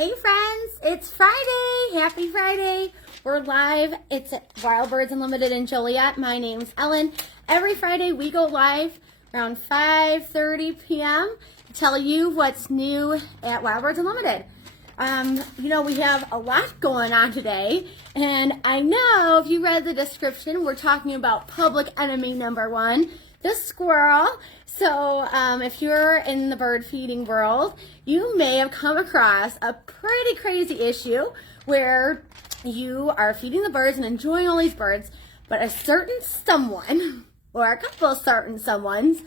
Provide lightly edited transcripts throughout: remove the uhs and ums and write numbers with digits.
Hey friends, it's Friday. Happy Friday. We're live. It's Wild Birds Unlimited in Joliet. My name's Ellen. Every Friday we go live around 5:30 p.m. to tell you what's new at Wild Birds Unlimited. We have a lot going on today, and I know if you read the description, we're talking about public enemy number one, the squirrel. So if you're in the bird feeding world, you may have come across a pretty crazy issue where you are feeding the birds and enjoying all these birds, but a certain someone, or a couple of certain someones,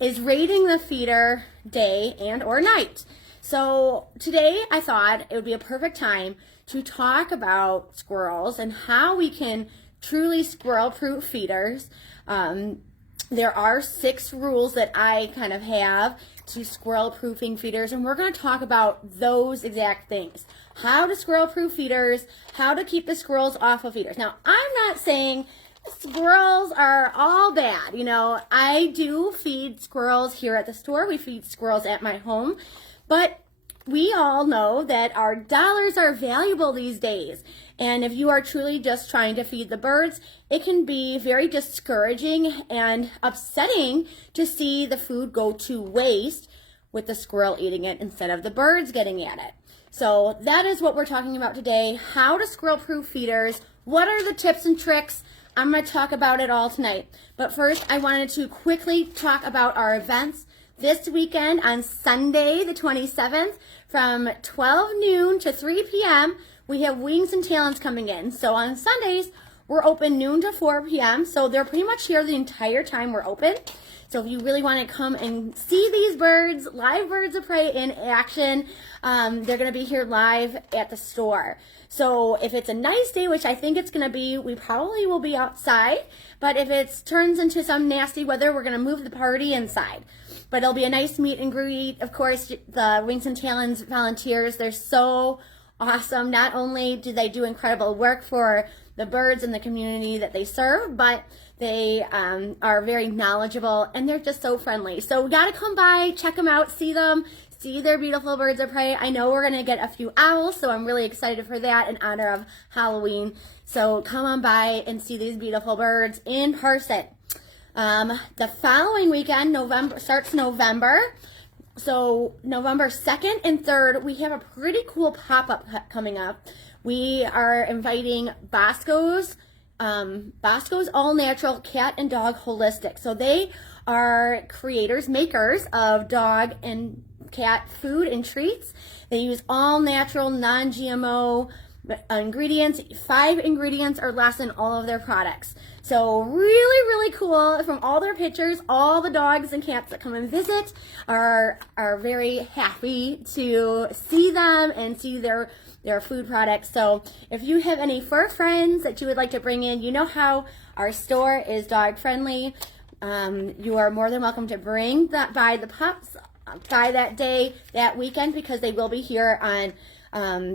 is raiding the feeder day and or night. So today I thought it would be a perfect time to talk about squirrels and how we can truly squirrel-proof feeders. There are 6 rules that I kind of have to squirrel-proofing feeders, and we're going to talk about those exact things. How to squirrel-proof feeders, how to keep the squirrels off of feeders. Now, I'm not saying squirrels are all bad. I do feed squirrels here at the store. We feed squirrels at my home, but we all know that our dollars are valuable these days. And if you are truly just trying to feed the birds, it can be very discouraging and upsetting to see the food go to waste with the squirrel eating it instead of the birds getting at it. So that is what we're talking about today, how to squirrel-proof feeders. What are the tips and tricks? I'm going to talk about it all tonight. But first, I wanted to quickly talk about our events. This weekend on Sunday, the 27th, from 12 noon to 3 p.m., we have Wings and Talons coming in. So on Sundays, we're open noon to 4 p.m., so they're pretty much here the entire time we're open. So if you really want to come and see these birds, live birds of prey in action, they're going to be here live at the store. So if it's a nice day, which I think it's going to be, we probably will be outside. But if it turns into some nasty weather, we're going to move the party inside. But it'll be a nice meet and greet. Of course, the Wings and Talons volunteers, they're so awesome. Not only do they do incredible work for the birds and the community that they serve, but they are very knowledgeable and they're just so friendly. So we got to come by, check them out, see them, see their beautiful birds of prey. I know we're going to get a few owls, so I'm really excited for that in honor of Halloween. So come on by and see these beautiful birds in person. The following weekend, starts November. So November 2nd and 3rd, we have a pretty cool pop-up coming up. We are inviting Bosco's All Natural Cat and Dog Holistic. So they are makers of dog and cat food and treats. They use all natural, non-GMO ingredients. 5 ingredients or less in all of their products. So really, really cool. From all their pictures, all the dogs and cats that come and visit are very happy to see them and see their food products. So if you have any fur friends that you would like to bring in, you know how our store is dog friendly. You are more than welcome to buy the pups by that day, that weekend, because they will be here on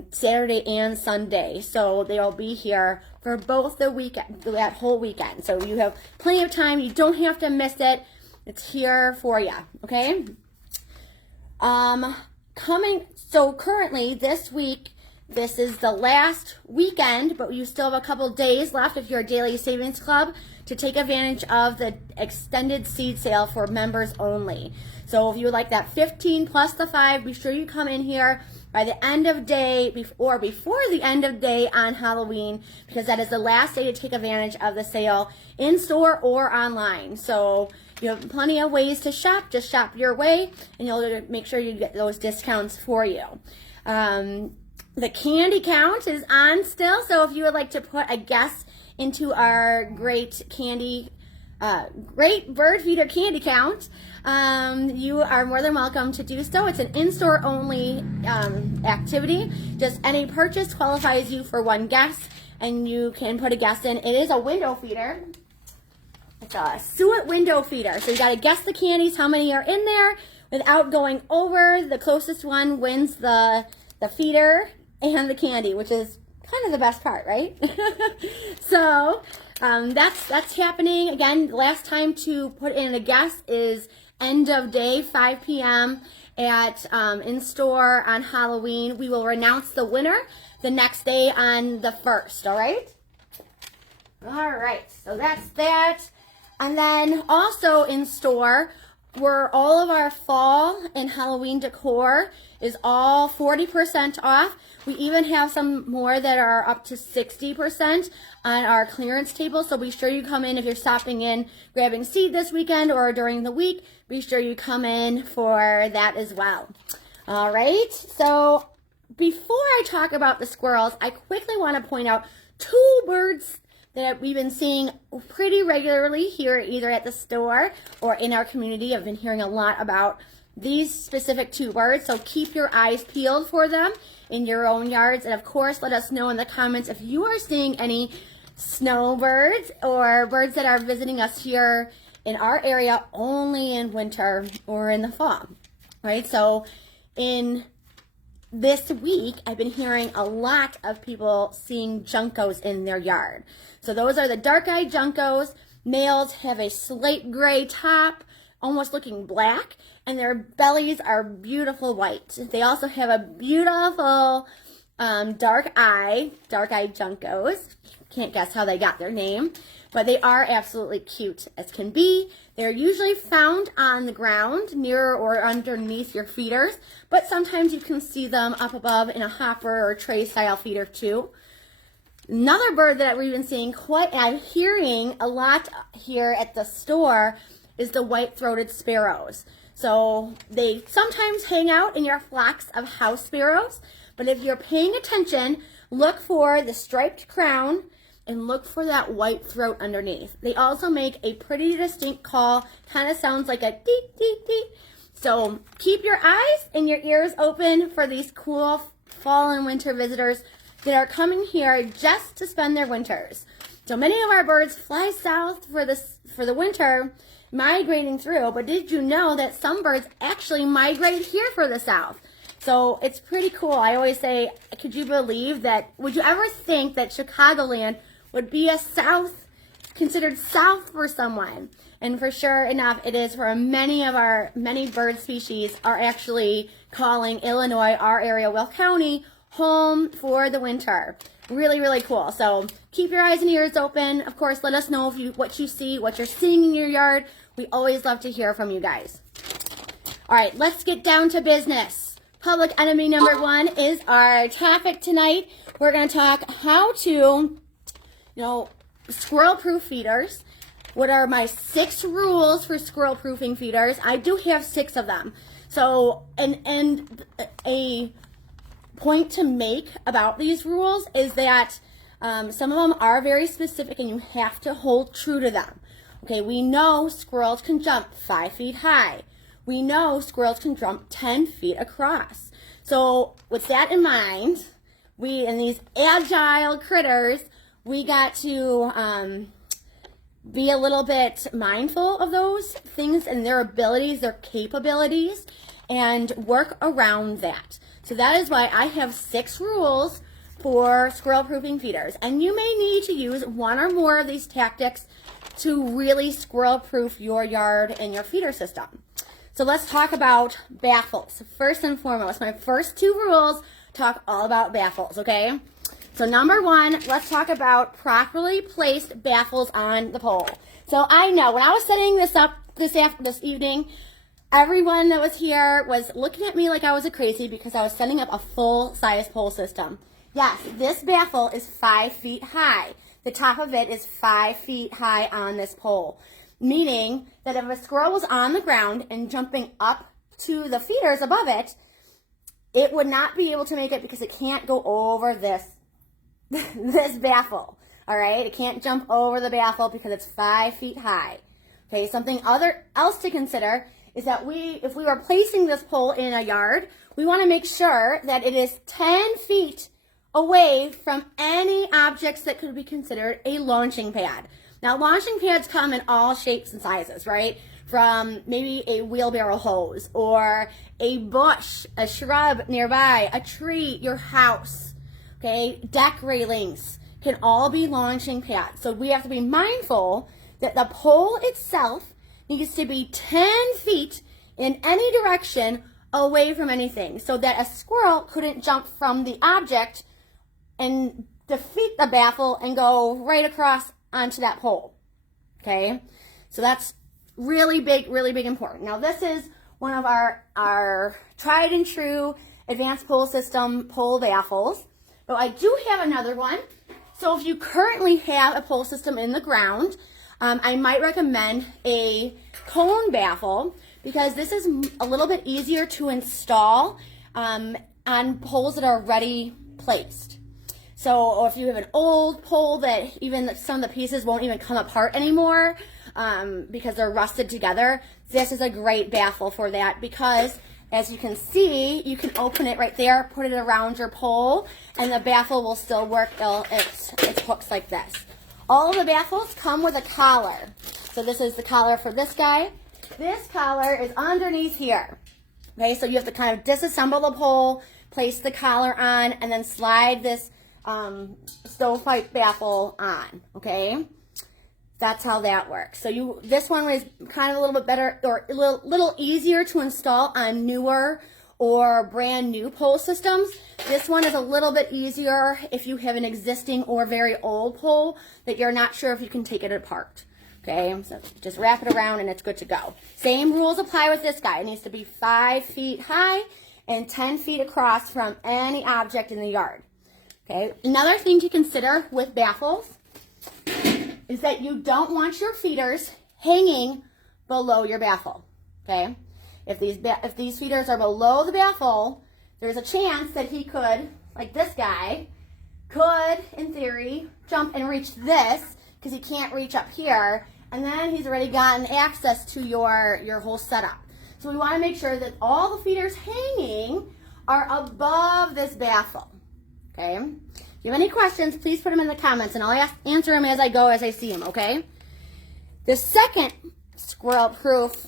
Saturday and Sunday. So they'll be here for both the weekend, that whole weekend. So you have plenty of time. You don't have to miss it. It's here for you, okay? So currently this week, this is the last weekend, but you still have a couple days left if you're a Daily Savings Club to take advantage of the extended seed sale for members only. So if you would like that 15 plus the 5, be sure you come in here by the end of day or before the end of day on Halloween, because that is the last day to take advantage of the sale in store or online. So you have plenty of ways to shop. Just shop your way and you'll make sure you get those discounts for you. The candy count is on still, so if you would like to put a guess into our great bird feeder candy count, you are more than welcome to do so. It's an in-store only activity. Just any purchase qualifies you for 1 guess, and you can put a guess in. It is a window feeder. It's a suet window feeder. So you got to guess the candies, how many are in there, without going over. The closest one wins the feeder and the candy, which is kind of the best part, right? So that's happening. Again, last time to put in a guess is end of day, 5 p.m. at in store on Halloween. We will announce the winner the next day on the 1st, all right? All right, so that's that. And then also in store, where all of our fall and Halloween decor is all 40% off. We even have some more that are up to 60% on our clearance table. So be sure you come in if you're stopping in, grabbing seed this weekend or during the week. Be sure you come in for that as well. All right, so before I talk about the squirrels, I quickly want to point out two birds that we've been seeing pretty regularly here, either at the store or in our community. I've been hearing a lot about these specific two birds, so keep your eyes peeled for them in your own yards. And of course, let us know in the comments if you are seeing any snowbirds or birds that are visiting us here in our area only in winter or in the fall, right? So in this week, I've been hearing a lot of people seeing juncos in their yard. So those are the dark-eyed juncos. Males have a slate gray top, almost looking black, and their bellies are beautiful white. They also have a beautiful dark-eyed juncos. Can't guess how they got their name, but they are absolutely cute as can be. They're usually found on the ground near or underneath your feeders, but sometimes you can see them up above in a hopper or tray style feeder too. Another bird that we've been seeing I'm hearing a lot here at the store is the white-throated sparrows. So they sometimes hang out in your flocks of house sparrows, but if you're paying attention, look for the striped crown and look for that white throat underneath. They also make a pretty distinct call, kind of sounds like a deet, deet, deet. So keep your eyes and your ears open for these cool fall and winter visitors that are coming here just to spend their winters. So many of our birds fly south for the winter, migrating through, but did you know that some birds actually migrate here for the south? So it's pretty cool. I always say, could you believe that, would you ever think that Chicagoland would be considered south for someone? And for sure enough, it is for many bird species are actually calling Illinois, our area, Will County, home for the winter. Really, really cool. So keep your eyes and ears open. Of course, let us know what you see, what you're seeing in your yard. We always love to hear from you guys. All right, let's get down to business. Public enemy number one is our topic tonight. We're going to talk how to, squirrel-proof feeders. What are my 6 rules for squirrel-proofing feeders? I do have 6 of them. So, and a point to make about these rules is that some of them are very specific and you have to hold true to them. Okay, we know squirrels can jump 5 feet high. We know squirrels can jump 10 feet across. So with that in mind, in these agile critters, we got to be a little bit mindful of those things and their abilities, their capabilities, and work around that. So that is why I have 6 rules for squirrel-proofing feeders. And you may need to use one or more of these tactics to really squirrel-proof your yard and your feeder system. So let's talk about baffles. First and foremost, my first 2 rules talk all about baffles, okay? So number 1, let's talk about properly placed baffles on the pole. So I know when I was setting this up this evening, everyone that was here was looking at me like I was a crazy because I was setting up a full-size pole system. Yes, this baffle is 5 feet high. The top of it is 5 feet high on this pole, meaning that if a squirrel was on the ground and jumping up to the feeders above it, it would not be able to make it because it can't go over this baffle, all right? It can't jump over the baffle because it's 5 feet high. Okay, something else to consider is that if we were placing this pole in a yard, we want to make sure that it is 10 feet away from any objects that could be considered a launching pad. Now, launching pads come in all shapes and sizes, right? From maybe a wheelbarrow hose or a bush, a shrub nearby, a tree, your house, okay? Deck railings can all be launching pads. So we have to be mindful that the pole itself needs to be 10 feet in any direction away from anything so that a squirrel couldn't jump from the object and defeat the baffle and go right across onto that pole. Okay, so that's really big important. Now this is one of our tried and true advanced pole system pole baffles, but I do have another one. So if you currently have a pole system in the ground, I might recommend a cone baffle because this is a little bit easier to install on poles that are already placed. So if you have an old pole that even some of the pieces won't even come apart anymore because they're rusted together, this is a great baffle for that because as you can see, you can open it right there, put it around your pole, and the baffle will still work. It hooks like this. All of the baffles come with a collar. So this is the collar for this guy. This collar is underneath here. Okay, so you have to kind of disassemble the pole, place the collar on, and then slide this stovepipe baffle on. Okay, that's how that works. So this one is kind of a little bit better or a little easier to install on newer or brand new pole systems. This one is a little bit easier if you have an existing or very old pole that you're not sure if you can take it apart. Okay, so just wrap it around and it's good to go. Same rules apply with this guy. It needs to be 5 feet high and 10 feet across from any object in the yard. Okay, another thing to consider with baffles is that you don't want your feeders hanging below your baffle. Okay, if these feeders are below the baffle, there's a chance that he could, like this guy, could, in theory, jump and reach this because he can't reach up here, and then he's already gotten access to your whole setup. So we want to make sure that all the feeders hanging are above this baffle. Okay? If you have any questions, please put them in the comments, and I'll answer them as I go, as I see them, okay? The second squirrel-proof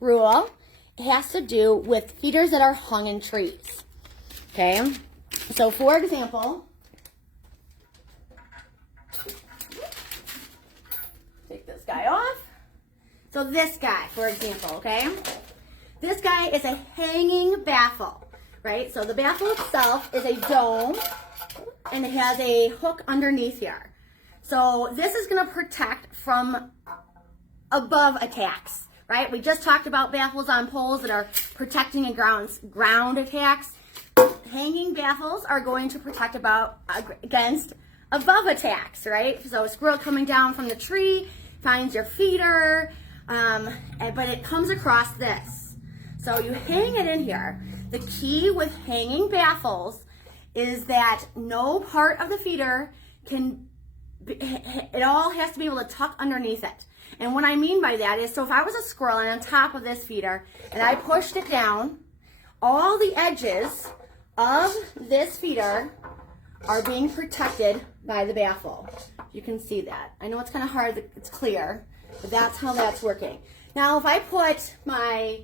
rule has to do with feeders that are hung in trees. Okay? So, for example, take this guy off. So this guy, for example, okay? This guy is a hanging baffle, right? So the baffle itself is a dome, and it has a hook underneath here. So this is going to protect from above attacks, right? We just talked about baffles on poles that are protecting against ground attacks. Hanging baffles are going to protect against above attacks, right? So a squirrel coming down from the tree finds your feeder, but it comes across this. So you hang it in here. The key with hanging baffles is that no part of the feeder it all has to be able to tuck underneath it. And what I mean by that is, so if I was a squirrel and on top of this feeder and I pushed it down, all the edges of this feeder are being protected by the baffle. You can see that. I know it's kind of hard, it's clear, but that's how that's working. Now if I put my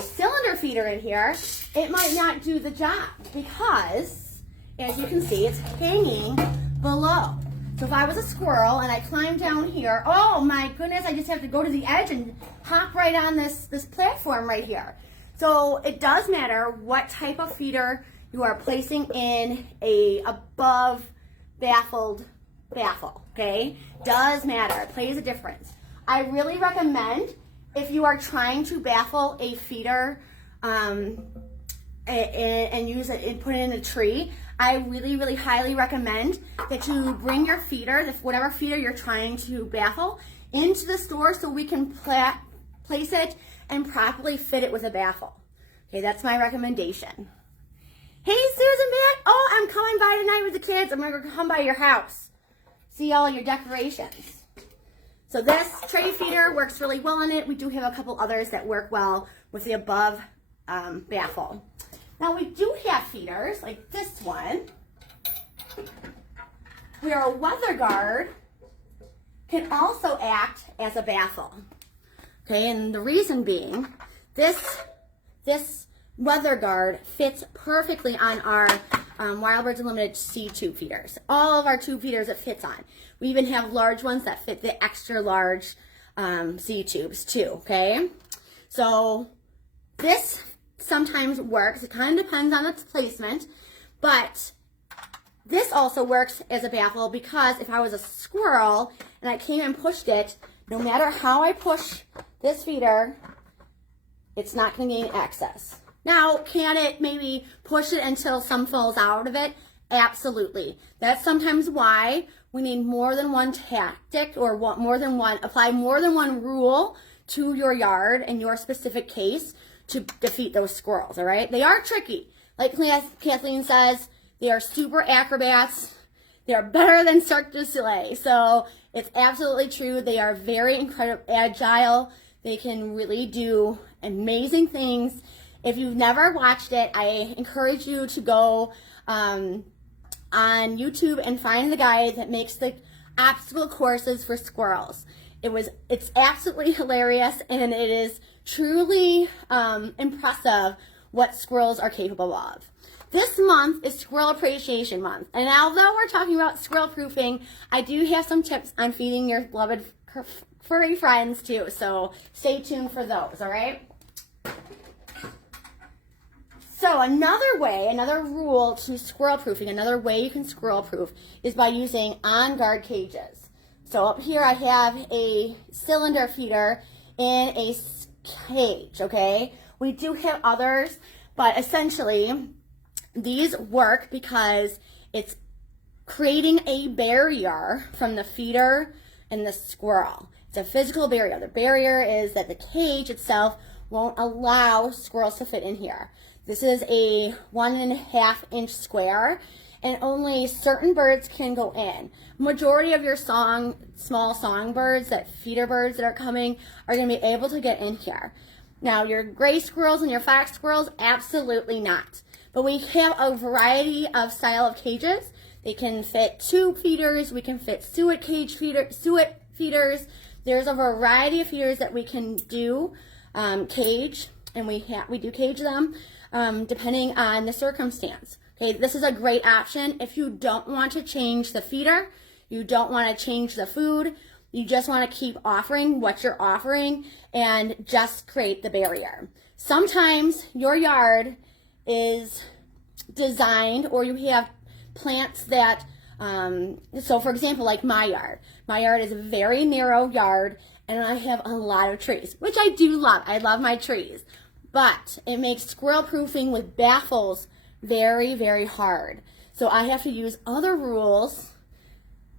cylinder feeder in here, it might not do the job because, as you can see, it's hanging below. So if I was a squirrel and I climbed down here, oh my goodness, I just have to go to the edge and hop right on this platform right here. So it does matter what type of feeder you are placing in a above baffled baffle, okay? Does matter, it plays a difference. I really recommend if you are trying to baffle a feeder and use it and put it in a tree, I really highly recommend that you bring your feeder, whatever feeder you're trying to baffle, into the store so we can place it and properly fit it with a baffle. Okay, that's my recommendation. Hey, Susan back. Oh, I'm coming by tonight with the kids. I'm going to come by your house. See all your decorations. So this tray feeder works really well in it. We do have a couple others that work well with the above baffle. Now we do have feeders like this one where a weather guard can also act as a baffle. Okay, and the reason being this weather guard fits perfectly on our Wild Birds Unlimited seed tube feeders. All of our tube feeders it fits on. We even have large ones that fit the extra large seed tubes too, okay? So this sometimes works. It kind of depends on its placement, but this also works as a baffle because if I was a squirrel and I came and pushed it, no matter how I push this feeder, it's not going to gain access. Now, can it maybe push it until some falls out of it? Absolutely. That's sometimes why we need more than one tactic or apply more than one rule to your yard and your specific case to defeat those squirrels, all right? They are tricky. Like Kathleen says, they are super acrobats. They are better than Cirque du Soleil. So it's absolutely true. They are very incredible, agile. They can really do amazing things. If you've never watched it, I encourage you to go on YouTube and find the guy that makes the obstacle courses for squirrels. It's absolutely hilarious, and it is truly impressive what squirrels are capable of. This month is Squirrel Appreciation Month, and although we're talking about squirrel proofing, I do have some tips on feeding your beloved furry friends too, so stay tuned for those, all right? So another rule to squirrel proofing, another way you can squirrel proof is by using on-guard cages. So up here I have a cylinder feeder in a cage, okay? We do have others, but essentially these work because it's creating a barrier from the feeder and the squirrel. It's a physical barrier. The barrier is that the cage itself won't allow squirrels to fit in here. This is a 1.5 inch square, and only certain birds can go in. Majority of your small songbirds, feeder birds that are coming, are going to be able to get in here. Now, your gray squirrels and your fox squirrels, absolutely not. But we have a variety of style of cages. They can fit tube feeders. We can fit suet feeders. There's a variety of feeders that we can do cage, and we do cage them depending on the circumstance. Okay, this is a great option if you don't want to change the feeder, you don't want to change the food, you just want to keep offering what you're offering and just create the barrier. Sometimes your yard is designed, or you have plants that, so for example, like my yard. My yard is a very narrow yard, and I have a lot of trees, which I do love. I love my trees. But it makes squirrel proofing with baffles very, very hard. So I have to use other rules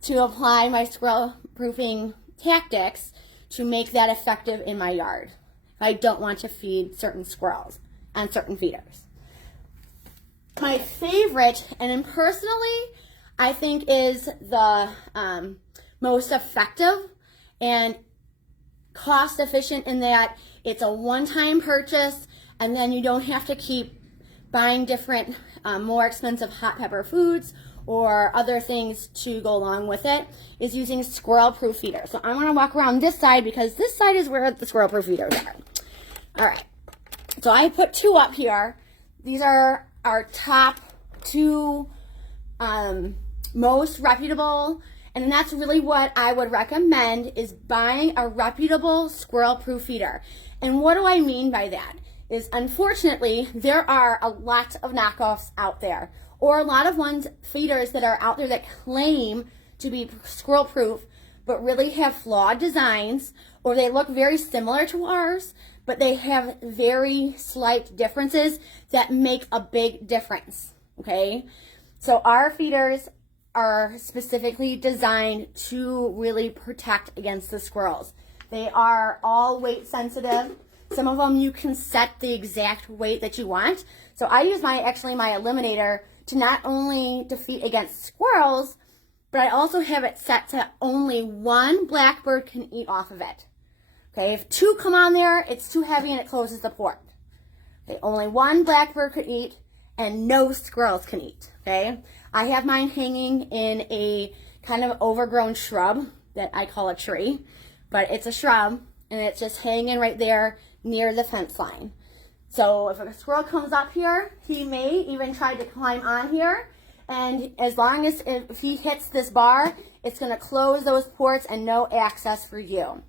to apply my squirrel proofing tactics to make that effective in my yard. I don't want to feed certain squirrels on certain feeders. My favorite, and personally, I think is the most effective and cost efficient in that it's a one-time purchase, and then you don't have to keep buying different more expensive hot pepper foods or other things to go along with it, is using squirrel proof feeders. So I'm going to walk around this side because this side is where the squirrel proof feeders are. All right, so I put two up here. These are our top two most reputable, and that's really what I would recommend, is buying a reputable squirrel proof feeder. And what do I mean by that? Is unfortunately there are a lot of knockoffs out there, or a lot of feeders that are out there that claim to be squirrel proof but really have flawed designs, or they look very similar to ours but they have very slight differences that make a big difference. Okay, so our feeders are specifically designed to really protect against the squirrels. They are all weight sensitive. Some of them you can set the exact weight that you want. So I use my eliminator to not only defeat against squirrels, but I also have it set to only one blackbird can eat off of it. Okay, if two come on there, it's too heavy and it closes the port. Okay, only one blackbird could eat and no squirrels can eat. Okay, I have mine hanging in a kind of overgrown shrub that I call a tree, but it's a shrub and it's just hanging right there near the fence line. So if a squirrel comes up here, he may even try to climb on here, and as long as if he hits this bar, it's going to close those ports and no access for you.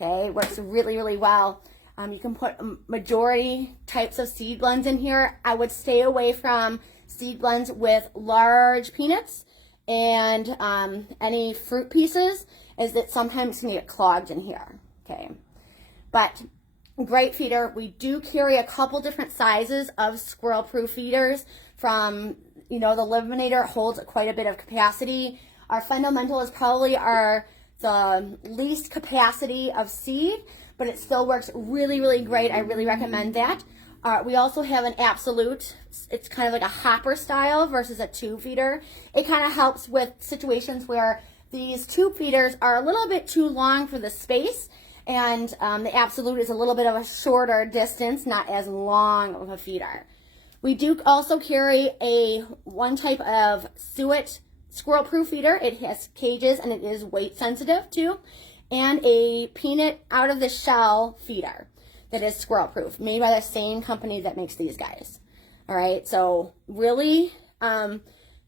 Okay, works really, really well. You can put majority types of seed blends in here. I would stay away from seed blends with large peanuts and any fruit pieces, as it sometimes can get clogged in here, okay? But great feeder. We do carry a couple different sizes of squirrel-proof feeders from, the Eliminator holds quite a bit of capacity. Our fundamental is probably the least capacity of seed, but it still works really, really great. I really recommend that. We also have an absolute. It's kind of like a hopper style versus a tube feeder. It kind of helps with situations where these tube feeders are a little bit too long for the space, and the absolute is a little bit of a shorter distance, not as long of a feeder. We do also carry one type of suet squirrel-proof feeder. It has cages and it is weight sensitive too, and a peanut out of the shell feeder that is squirrel-proof, made by the same company that makes these guys. All right, so really, the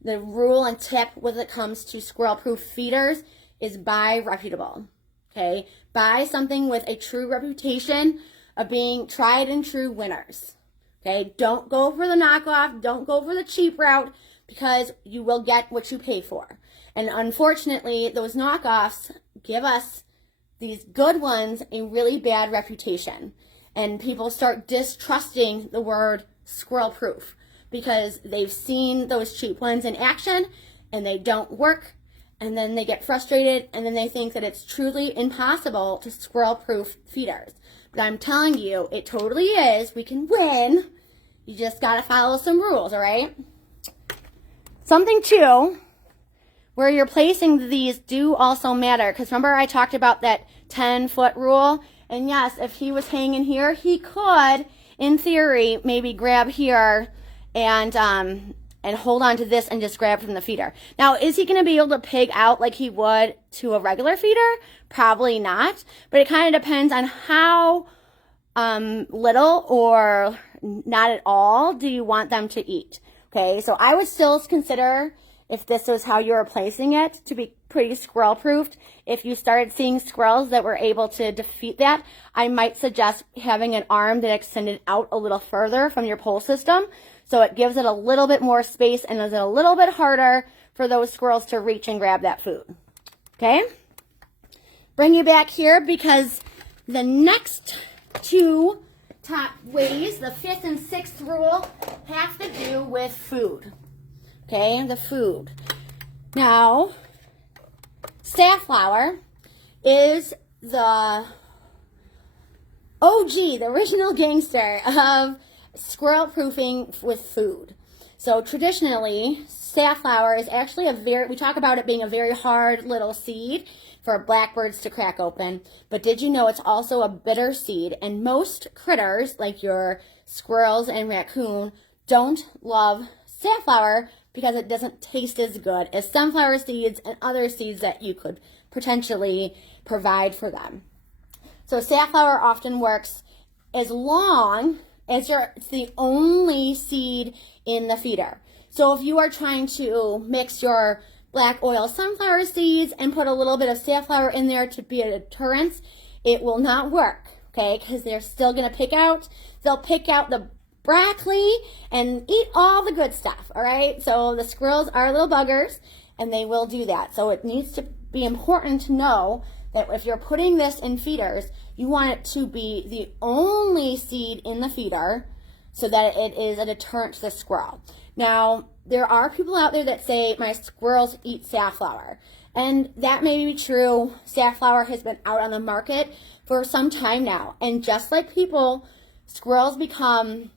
rule and tip when it comes to squirrel-proof feeders is buy reputable, okay? Buy something with a true reputation of being tried and true winners, okay? Don't go for the knockoff, don't go for the cheap route, because you will get what you pay for. And unfortunately, those knockoffs give us, these good ones, a really bad reputation. And people start distrusting the word squirrel-proof because they've seen those cheap ones in action and they don't work, and then they get frustrated, and then they think that it's truly impossible to squirrel-proof feeders. But I'm telling you, it totally is. We can win. You just got to follow some rules, all right? Something too, where you're placing these do also matter, because remember I talked about that 10-foot rule, and yes, if he was hanging here, he could, in theory, maybe grab here and hold on to this and just grab from the feeder. Now, is he going to be able to pig out like he would to a regular feeder? Probably not, but it kind of depends on how little or not at all do you want them to eat. Okay, so I would still consider, if this was how you were placing it, to be pretty squirrel-proofed. If you started seeing squirrels that were able to defeat that, I might suggest having an arm that extended out a little further from your pole system, so it gives it a little bit more space and is a little bit harder for those squirrels to reach and grab that food. Okay? Bring you back here because the next two top ways, the 5th and 6th rule, have to do with food. Okay, the food. Now, safflower is the OG, the original gangster of squirrel proofing with food. So traditionally, safflower is actually we talk about it being a very hard little seed for blackbirds to crack open, but did you know it's also a bitter seed? And most critters, like your squirrels and raccoon, don't love safflower because it doesn't taste as good as sunflower seeds and other seeds that you could potentially provide for them. So safflower often works as long as it's the only seed in the feeder. So if you are trying to mix your black oil sunflower seeds and put a little bit of safflower in there to be a deterrence, it will not work, okay? Because they're still going to they'll pick out the broccoli and eat all the good stuff, all right? So the squirrels are little buggers, and they will do that. So it needs to be important to know that if you're putting this in feeders, you want it to be the only seed in the feeder so that it is a deterrent to the squirrel. Now, there are people out there that say, my squirrels eat safflower. And that may be true. Safflower has been out on the market for some time now. And just like people, squirrels become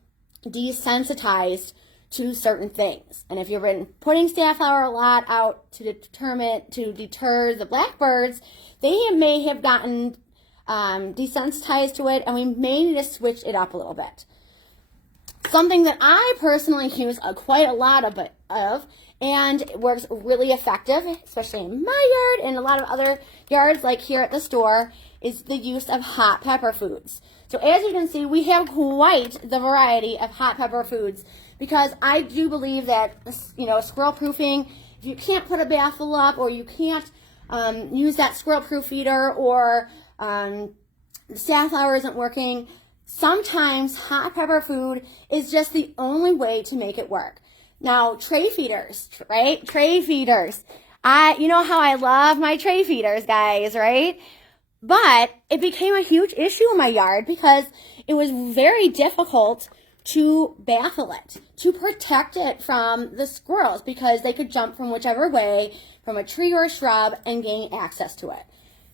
desensitized to certain things. And if you've been putting safflower a lot out to deter the blackbirds, they may have gotten desensitized to it, and we may need to switch it up a little bit. Something that I personally use quite a lot of, and it works really effective, especially in my yard and a lot of other yards like here at the store, is the use of hot pepper foods. So as you can see, we have quite the variety of hot pepper foods, because I do believe that, squirrel proofing, if you can't put a baffle up, or you can't use that squirrel proof feeder, or the safflower isn't working, sometimes hot pepper food is just the only way to make it work. Now, tray feeders, right? Tray feeders. You know how I love my tray feeders, guys, right? But it became a huge issue in my yard because it was very difficult to baffle it, to protect it from the squirrels, because they could jump from whichever way, from a tree or a shrub, and gain access to it.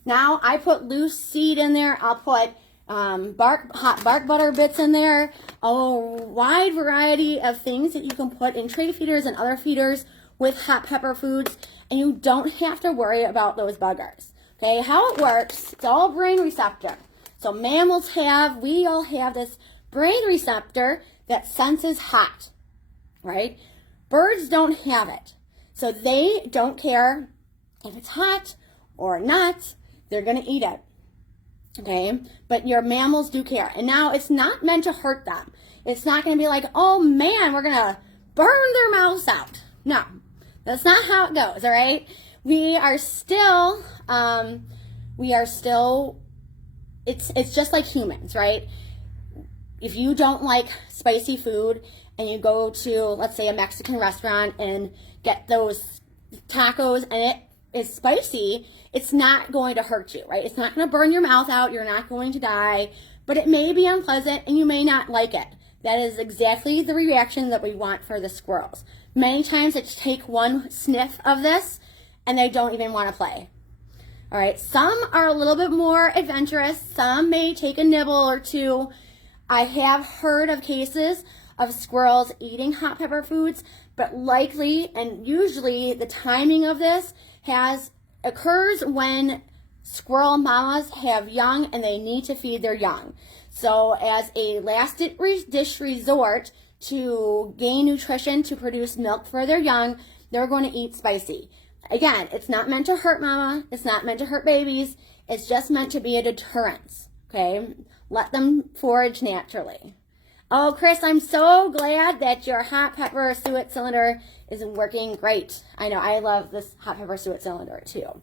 Now I put loose seed in there. I'll put hot bark butter bits in there, a wide variety of things that you can put in tray feeders and other feeders with hot pepper foods, and you don't have to worry about those buggers. Okay, how it works, it's all brain receptor. So we all have this brain receptor that senses hot, right? Birds don't have it. So they don't care if it's hot or not, they're gonna eat it. Okay, but your mammals do care. And now it's not meant to hurt them. It's not gonna be like, oh man, we're gonna burn their mouths out. No, that's not how it goes, all right? We are still, it's just like humans, right? If you don't like spicy food and you go to, let's say, a Mexican restaurant and get those tacos and it is spicy, it's not going to hurt you, right? It's not going to burn your mouth out. You're not going to die, but it may be unpleasant and you may not like it. That is exactly the reaction that we want for the squirrels. Many times they take one sniff of this and they don't even want to play. All right, some are a little bit more adventurous. Some may take a nibble or two. I have heard of cases of squirrels eating hot pepper foods, but likely and usually the timing of this occurs when squirrel mamas have young and they need to feed their young. So as a last dish resort to gain nutrition to produce milk for their young, they're going to eat spicy. Again, it's not meant to hurt mama. It's not meant to hurt babies. It's just meant to be a deterrence, okay? Let them forage naturally. Oh, Chris, I'm so glad that your hot pepper suet cylinder is working great. I know, I love this hot pepper suet cylinder too.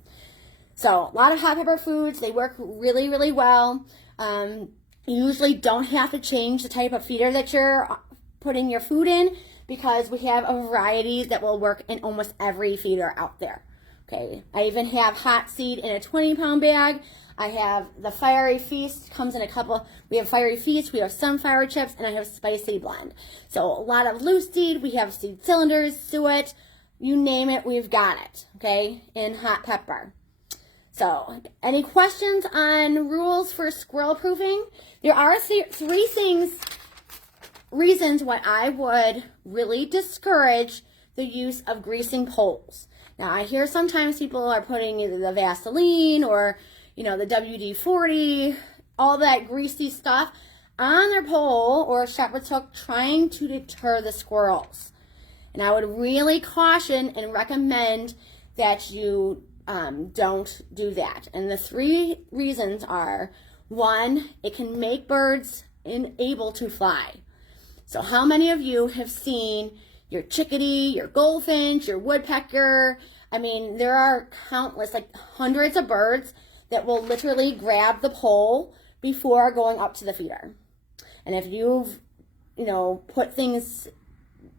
So, a lot of hot pepper foods, they work really, really well. You usually don't have to change the type of feeder that you're putting your food in, because we have a variety that will work in almost every feeder out there. Okay, I even have hot seed in a 20-pound bag. I have the Fiery Feast, comes in we have Fiery Feast, we have sunflower chips, and I have Spicy Blend. So a lot of loose seed, we have seed cylinders, suet, you name it, we've got it, okay, in hot pepper. So, any questions on rules for squirrel proofing? There are three reasons why I would really discourage the use of greasing poles. Now, I hear sometimes people are putting either the Vaseline or, the WD-40, all that greasy stuff on their pole or shepherd's hook, trying to deter the squirrels. And I would really caution and recommend that you don't do that. And the three reasons are, one, it can make birds unable to fly. So how many of you have seen your chickadee, your goldfinch, your woodpecker? I mean, there are countless, like hundreds of birds that will literally grab the pole before going up to the feeder. And if you've, put things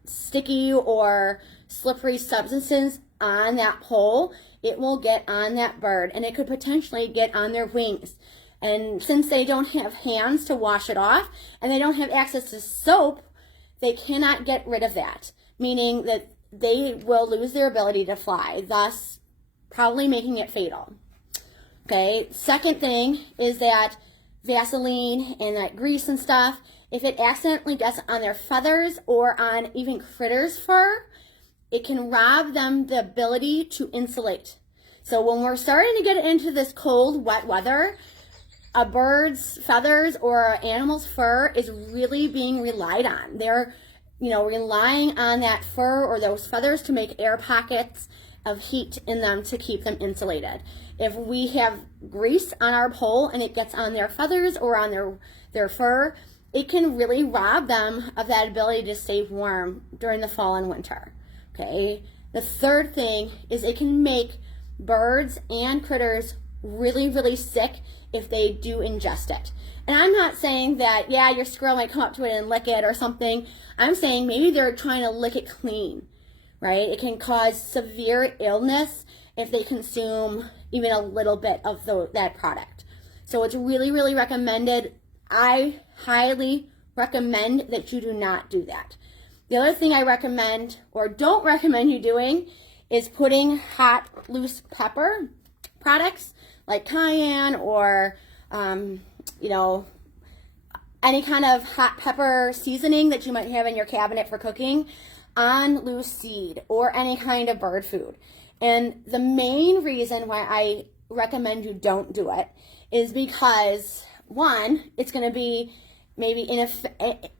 sticky or slippery substances on that pole, it will get on that bird and it could potentially get on their wings. And since they don't have hands to wash it off and they don't have access to soap, they cannot get rid of that, meaning that they will lose their ability to fly, thus probably making it fatal. Okay, second thing is that Vaseline and that grease and stuff, if it accidentally gets on their feathers or on even critters' fur, it can rob them the ability to insulate. So when we're starting to get into this cold, wet weather, a bird's feathers or an animal's fur is really being relied on. They're, relying on that fur or those feathers to make air pockets of heat in them to keep them insulated. If we have grease on our pole and it gets on their feathers or on their fur, it can really rob them of that ability to stay warm during the fall and winter. Okay. The third thing is it can make birds and critters really, really sick if they do ingest it. And I'm not saying that, yeah, your squirrel might come up to it and lick it or something. I'm saying maybe they're trying to lick it clean, right? It can cause severe illness if they consume even a little bit of that product. So it's really, really recommended. I highly recommend that you do not do that. The other thing I recommend or don't recommend you doing is putting hot loose pepper products like cayenne or, any kind of hot pepper seasoning that you might have in your cabinet for cooking on loose seed or any kind of bird food. And the main reason why I recommend you don't do it is because, one, it's going to be maybe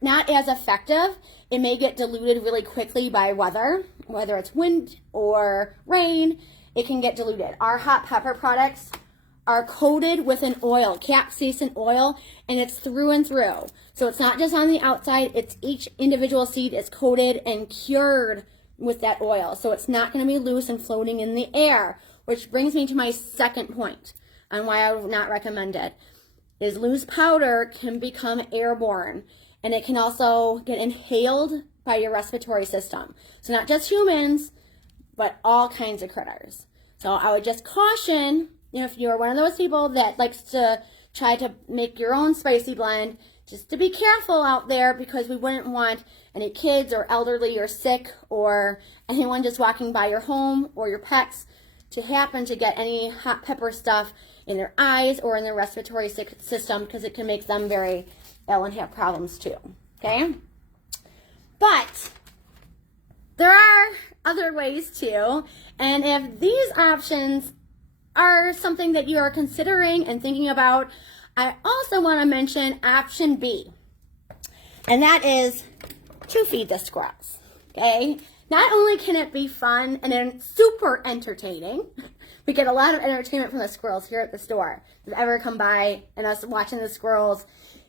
not as effective. It may get diluted really quickly by weather, whether it's wind or rain, it can get diluted. Our hot pepper products are coated with an oil, capsaicin oil, and it's through and through. So it's not just on the outside, it's each individual seed is coated and cured with that oil. So it's not going to be loose and floating in the air, which brings me to my second point on why I would not recommend it, is loose powder can become airborne, and it can also get inhaled by your respiratory system. So not just humans, but all kinds of critters. So I would just caution, if you're one of those people that likes to try to make your own spicy blend, just to be careful out there, because we wouldn't want any kids or elderly or sick or anyone just walking by your home or your pets to happen to get any hot pepper stuff in their eyes or in their respiratory system, because it can make them very ill and have problems too, okay? But there are other ways too, and if these options are something that you are considering and thinking about, I also want to mention option B, and that is to feed the squirrels, okay? Not only can it be fun and then super entertaining, we get a lot of entertainment from the squirrels here at the store. If you've ever come by and us watching the squirrels,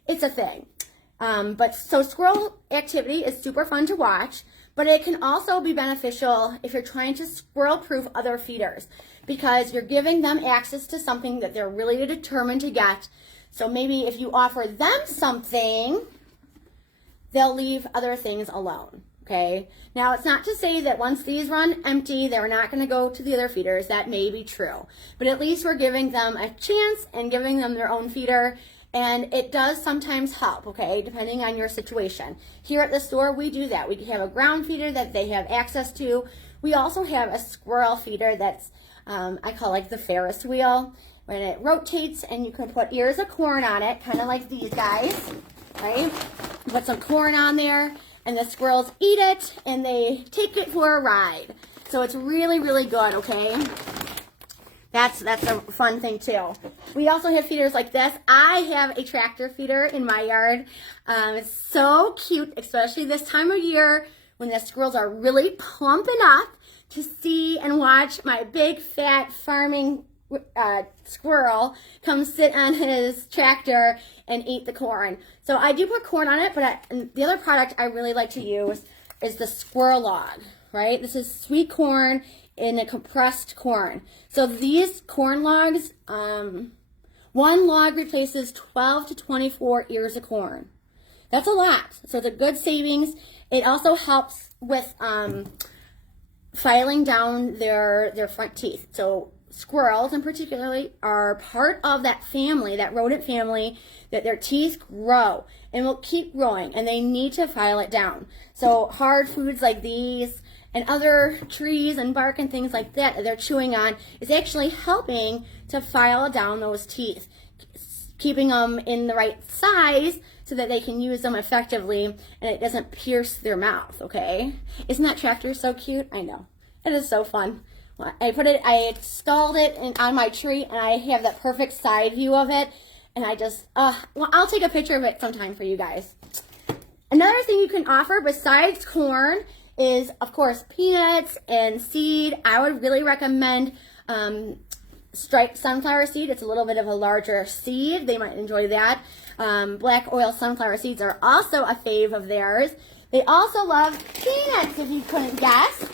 it's a thing. So squirrel activity is super fun to watch, but it can also be beneficial if you're trying to squirrel-proof other feeders, because you're giving them access to something that they're really determined to get. So maybe if you offer them something, they'll leave other things alone, okay? Now, it's not to say that once these run empty, they're not going to go to the other feeders. That may be true. But at least we're giving them a chance and giving them their own feeder. And it does sometimes help, okay, depending on your situation. Here at the store, we do that. We have a ground feeder that they have access to. We also have a squirrel feeder that's, I call like the Ferris wheel, when it rotates and you can put ears of corn on it, kind of like these guys, right? Put some corn on there, and the squirrels eat it, and they take it for a ride. So it's really, really good, okay? That's a fun thing too. We also have feeders like this. I have a tractor feeder in my yard. It's so cute, especially this time of year when the squirrels are really plumping up, to see and watch my big fat farming squirrel come sit on his tractor and eat the corn. So I do put corn on it, but the other product I really like to use is the squirrel log, right? This is sweet corn in a compressed corn. So these corn logs, one log replaces 12 to 24 ears of corn. That's a lot. So it's a good savings. It also helps with filing down their front teeth. So squirrels in particularly are part of that family, that rodent family, that their teeth grow and will keep growing, and they need to file it down. So hard foods like these and other trees and bark and things like that they're chewing on is actually helping to file down those teeth, keeping them in the right size so that they can use them effectively and it doesn't pierce their mouth, okay? Isn't that tractor so cute? I know. It is so fun. I installed it on my tree, and I have that perfect side view of it, and I just, I'll take a picture of it sometime for you guys. Another thing you can offer besides corn is, of course, peanuts and seed. I would really recommend striped sunflower seed. It's a little bit of a larger seed. They might enjoy that. Black oil sunflower seeds are also a fave of theirs. They also love peanuts, if you couldn't guess.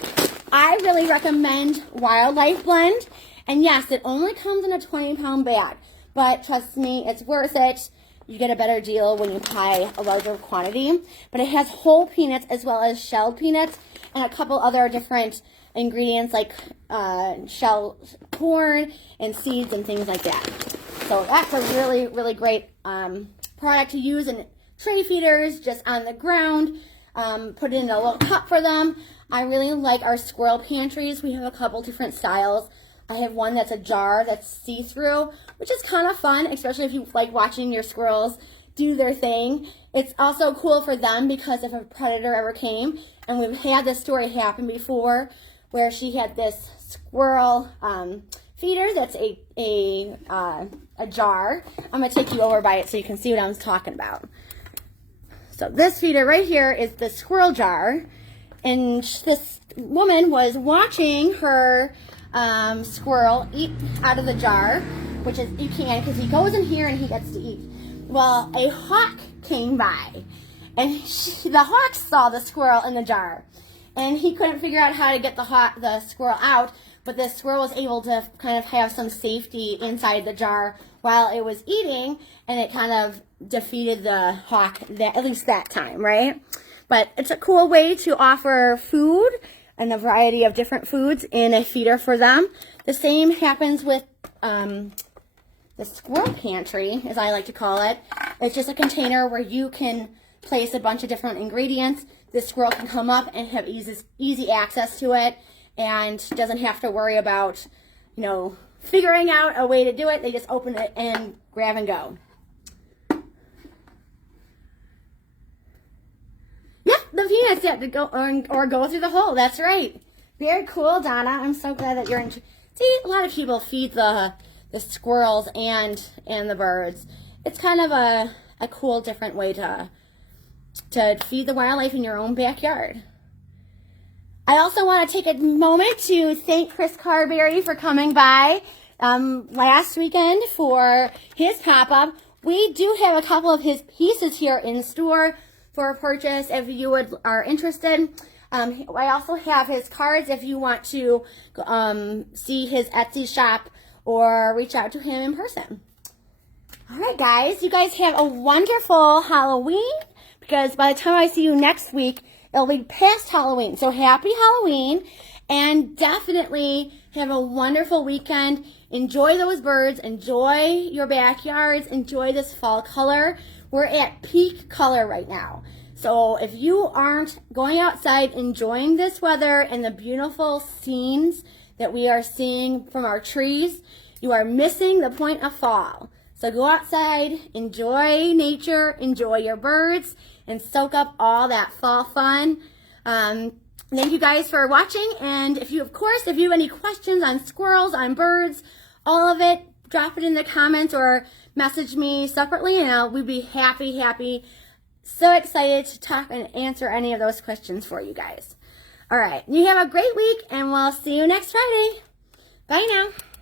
I really recommend Wildlife Blend. And yes, it only comes in a 20-pound bag. but trust me, it's worth it. You get a better deal when you buy a larger quantity. But it has whole peanuts as well as shelled peanuts and a couple other different ingredients like shell corn and seeds and things like that. So that's a really, really great product to use in tray feeders, just on the ground. Put it in a little cup for them. I really like our squirrel pantries. We have a couple different styles. I have one that's a jar that's see-through, which is kind of fun, especially if you like watching your squirrels do their thing. It's also cool for them because if a predator ever came, and we've had this story happen before, where she had this squirrel feeder that's a jar. I'm going to take you over by it so you can see what I was talking about. So this feeder right here is the squirrel jar, and this woman was watching her squirrel eat out of the jar, which is, you can, because he goes in here and he gets to eat. Well, a hawk came by, and the hawk saw the squirrel in the jar, and he couldn't figure out how to get the squirrel out, but the squirrel was able to kind of have some safety inside the jar while it was eating, and it kind of defeated the hawk, at least that time, right? But it's a cool way to offer food and a variety of different foods in a feeder for them. The same happens with the squirrel pantry, as I like to call it. It's just a container where you can place a bunch of different ingredients. The squirrel can come up and have easy access to it and doesn't have to worry about, figuring out a way to do it. They just open it and grab and go. The peanuts have to go or go through the hole. That's right. Very cool, Donna. I'm so glad that you're in. See, a lot of people feed the squirrels and the birds. It's kind of a cool, different way to feed the wildlife in your own backyard. I also want to take a moment to thank Chris Carberry for coming by last weekend for his pop-up. We do have a couple of his pieces here in store for purchase if you are interested. I also have his cards if you want to see his Etsy shop or reach out to him in person. All right, guys, you guys have a wonderful Halloween, because by the time I see you next week, it'll be past Halloween. So happy Halloween, and definitely have a wonderful weekend. Enjoy those birds, enjoy your backyards, enjoy this fall color. We're at peak color right now. So if you aren't going outside enjoying this weather and the beautiful scenes that we are seeing from our trees, you are missing the point of fall. So go outside, enjoy nature, enjoy your birds, and soak up all that fall fun. Thank you guys for watching. And if you have any questions on squirrels, on birds, all of it, drop it in the comments or message me separately, and we'd be happy, so excited to talk and answer any of those questions for you guys. All right, you have a great week, and we'll see you next Friday. Bye now.